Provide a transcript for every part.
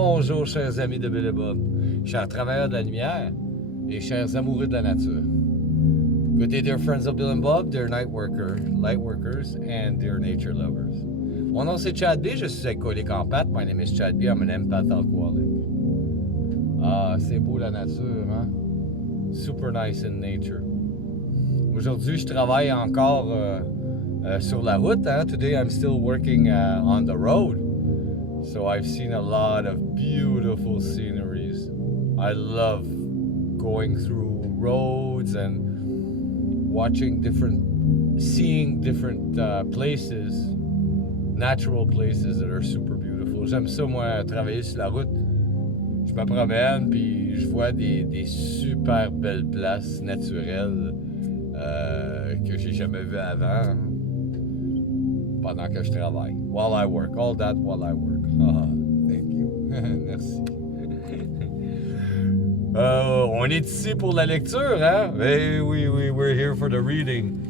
Bonjour, chers amis de Bill et Bob, chers travailleurs de la lumière et chers amoureux de la nature. Good day, dear friends of Bill and Bob, dear light workers, and dear nature lovers. Mon nom c'est Chad B, je suis alcoolique en pâte. My name is Chad B, I'm an empath alcoholic. Ah, c'est beau la nature, hein? Super nice in nature. Aujourd'hui, je travaille encore sur la route. Hein? Today, I'm still working on the road. So I've seen a lot of beautiful sceneries. I love going through roads and seeing different places, natural places that are super beautiful. J'aime ça, moi, travailler sur la route. Je me promène, puis je vois des super belles places naturelles que j'ai jamais vues avant pendant que je travaille. While I work. All that while I work. Thank you. Merci. On est ici pour la lecture, hein? Eh oui, we're here for the reading.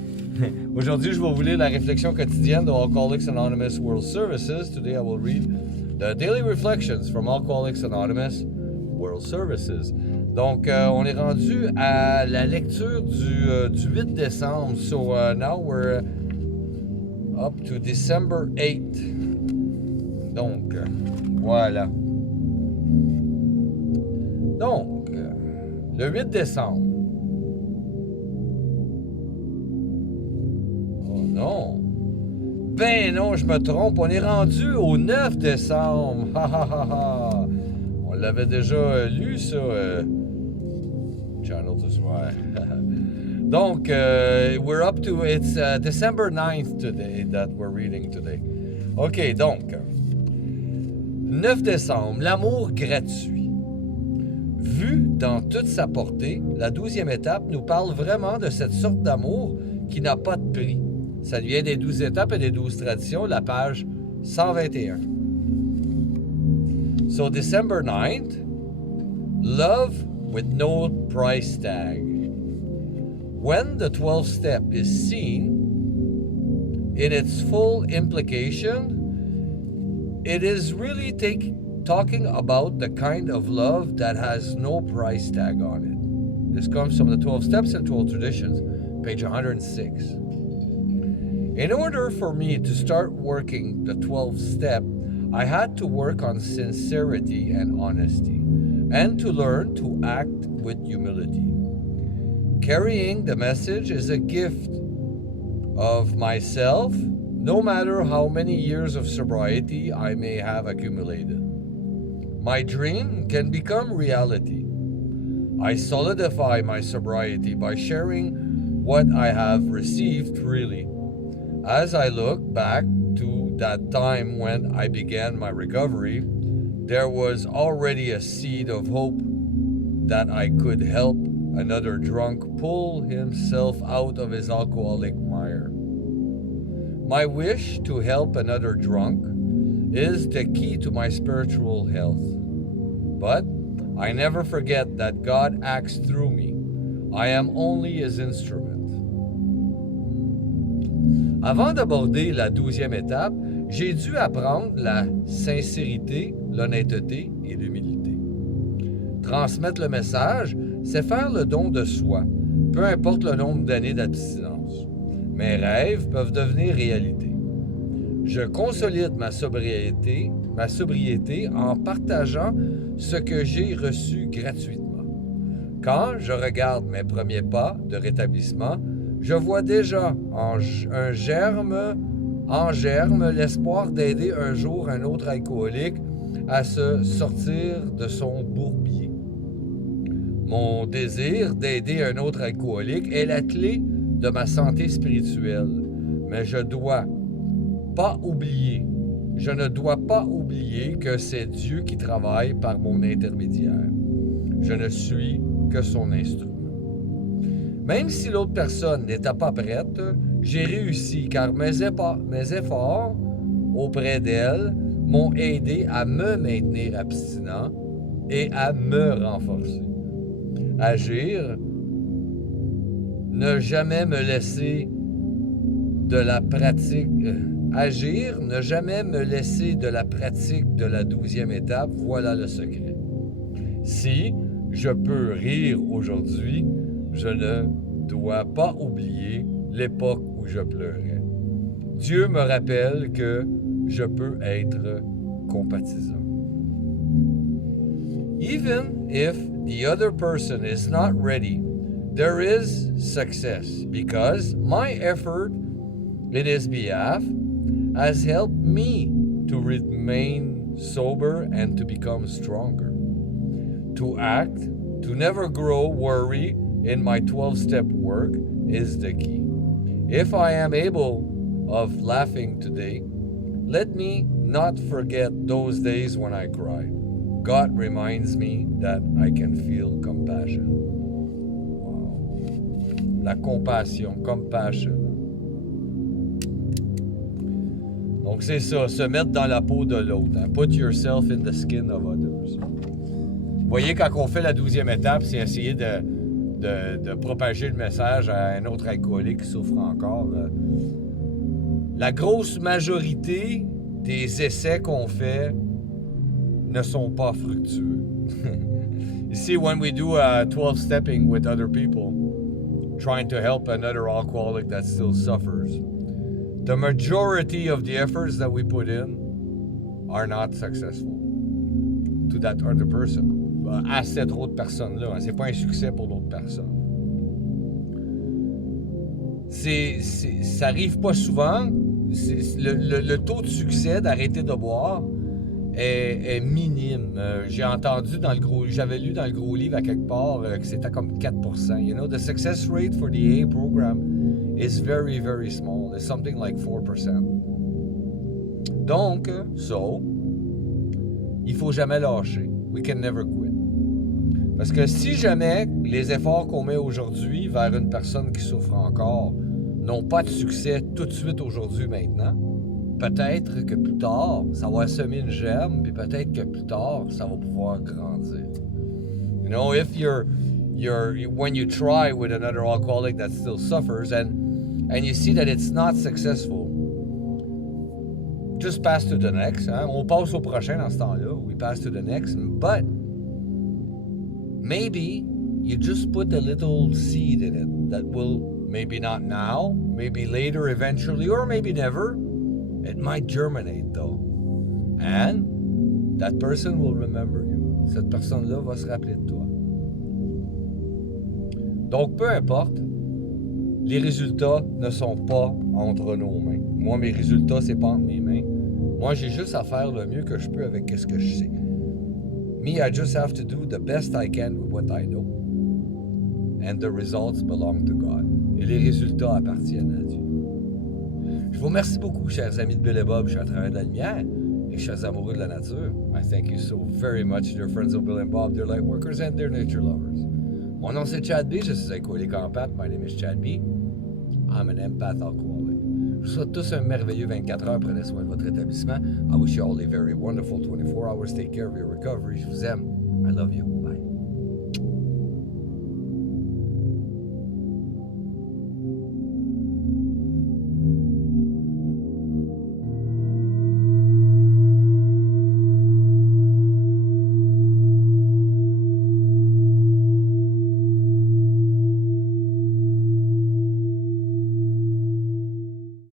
Aujourd'hui, je vais vous lire la réflexion quotidienne de Alcoholics Anonymous World Services. Today, I will read the Daily Reflections from Alcoholics Anonymous World Services. Donc, on est rendu à la lecture du 8 décembre. So, now we're up to December 8. Donc, voilà. Donc, le 8 décembre. Oh non. Ben non, je me trompe. On est rendu au 9 décembre. On l'avait déjà lu, ça. Channel to soir. Donc, we're up to, it's December 9th today that we're reading today. OK, donc, 9 décembre, l'amour gratuit. Vu dans toute sa portée, la 12e étape nous parle vraiment de cette sorte d'amour qui n'a pas de prix. Ça vient des 12 étapes et des 12 traditions, la page 121. So, December 9th, love with no price tag. When the 12th step is seen in its full implication, it is really talking about the kind of love that has no price tag on it. This comes from the 12 Steps and 12 Traditions, page 106. In order for me to start working the 12th step, I had to work on sincerity and honesty, and to learn to act with humility. Carrying the message is a gift of myself, no matter how many years of sobriety I may have accumulated. My dream can become reality. I solidify my sobriety by sharing what I have received freely. As I look back to that time when I began my recovery, there was already a seed of hope that I could help another drunk pull himself out of his alcoholic mire. My wish to help another drunk is the key to my spiritual health. But I never forget that God acts through me. I am only His instrument. Avant d'aborder la 12e étape, j'ai dû apprendre la sincérité, l'honnêteté et l'humilité. Transmettre le message, c'est faire le don de soi, peu importe le nombre d'années d'abstinence. Mes rêves peuvent devenir réalité. Je consolide ma sobriété en partageant ce que j'ai reçu gratuitement. Quand je regarde mes premiers pas de rétablissement, je vois déjà en germe l'espoir d'aider un jour un autre alcoolique à se sortir de son bourbier. Mon désir d'aider un autre alcoolique est la clé de ma santé spirituelle. Mais je ne dois pas oublier que c'est Dieu qui travaille par mon intermédiaire. Je ne suis que son instrument. Même si l'autre personne n'était pas prête, j'ai réussi car mes efforts auprès d'elle m'ont aidé à me maintenir abstinent et à me renforcer. Agir, ne jamais me laisser de la pratique agir, ne jamais me laisser de la pratique de la 12e étape, voilà le secret. Si je peux rire aujourd'hui, je ne dois pas oublier l'époque où je pleurais. Dieu me rappelle que je peux être compatissant. Even if the other person is not ready, there is success because my effort in his behalf has helped me to remain sober and to become stronger. To act, to never grow worry in my 12-step work is the key. If I am able of laughing today, let me not forget those days when I cried. God reminds me that I can feel compassion. Wow. La compassion, compassion. Donc c'est ça, se mettre dans la peau de l'autre. Hein? Put yourself in the skin of others. Vous voyez, quand on fait la 12e étape, c'est essayer de propager le message à un autre alcoolique qui souffre encore. La grosse majorité des essais qu'on fait ne sont pas fructueux. You see, when we do 12-stepping with other people, trying to help another alcoholic that still suffers, the majority of the efforts that we put in are not successful to that other person. À cette autre personne-là. Hein. C'est pas un succès pour l'autre personne. Ça arrive pas souvent. Le taux de succès d'arrêter de boire est minime. J'avais lu dans le gros livre à quelque part que c'était comme 4%. You know, the success rate for the AA program is very, very small. It's something like 4%. Donc, il faut jamais lâcher. We can never quit. Parce que si jamais les efforts qu'on met aujourd'hui vers une personne qui souffre encore n'ont pas de succès tout de suite aujourd'hui, maintenant, peut-être que plus tard, ça va semer une germe, puis peut-être que plus tard, ça va pouvoir grandir. You know, if when you try with another alcoholic that still suffers and you see that it's not successful, just pass to the next. Hein? On passe au prochain dans ce temps-là. We pass to the next. But maybe you just put a little seed in it that will, maybe not now, maybe later eventually, or maybe never. It might germinate though. And that person will remember you. Cette personne-là va se rappeler de toi. Donc, peu importe, les résultats ne sont pas entre nos mains. Moi, mes résultats, c'est pas entre mes mains. Moi, j'ai juste à faire le mieux que je peux avec ce que je sais. Me, I just have to do the best I can with what I know. And the results belong to God. Et les résultats appartiennent à Dieu. Je vous remercie beaucoup, chers amis de Bill et Bob, je suis à travers de la lumière, et chers amoureux de la nature. I thank you so very much, dear friends of Bill and Bob, dear light workers and dear nature lovers. Mon nom c'est Chad B, je suis alcoolique empath. My name is Chad B. I'm an empath alcoholic. Je vous souhaite tous un merveilleux 24 heures. Prenez soin de votre établissement. I wish you all a very wonderful 24 hours. Take care of your recovery. Je vous aime. I love you.